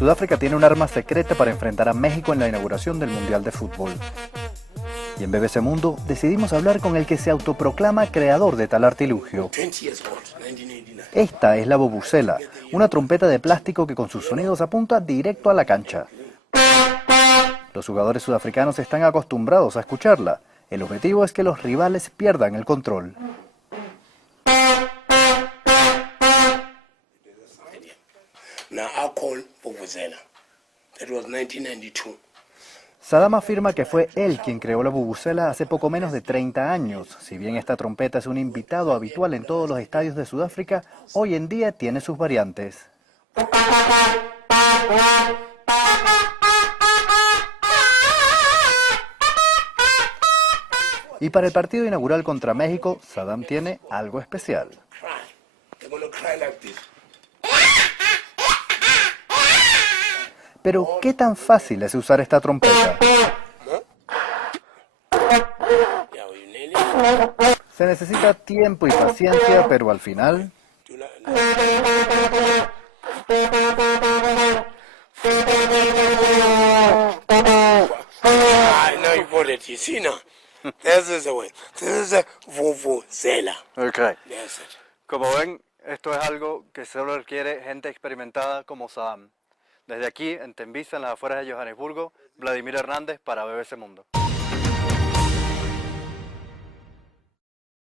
Sudáfrica tiene un arma secreta para enfrentar a México en la inauguración del Mundial de Fútbol. Y en BBC Mundo decidimos hablar con el que se autoproclama creador de tal artilugio. Esta es la vuvuzela, una trompeta de plástico que con sus sonidos apunta directo a la cancha. Los jugadores sudafricanos están acostumbrados a escucharla. El objetivo es que los rivales pierdan el control. Saddam afirma que fue él quien creó la vuvuzela hace poco menos de 30 años. Si bien esta trompeta es un invitado habitual en todos los estadios de Sudáfrica, hoy en día tiene sus variantes. Y para el partido inaugural contra México, Saddam tiene algo especial. Pero, ¿qué tan fácil es usar esta trompeta? Se necesita tiempo y paciencia, pero al final... Okay. Como ven, esto es algo que solo requiere gente experimentada como Saddam. Desde aquí, en Tembisa, en las afueras de Johannesburgo, Vladimir Hernández para BBC Mundo.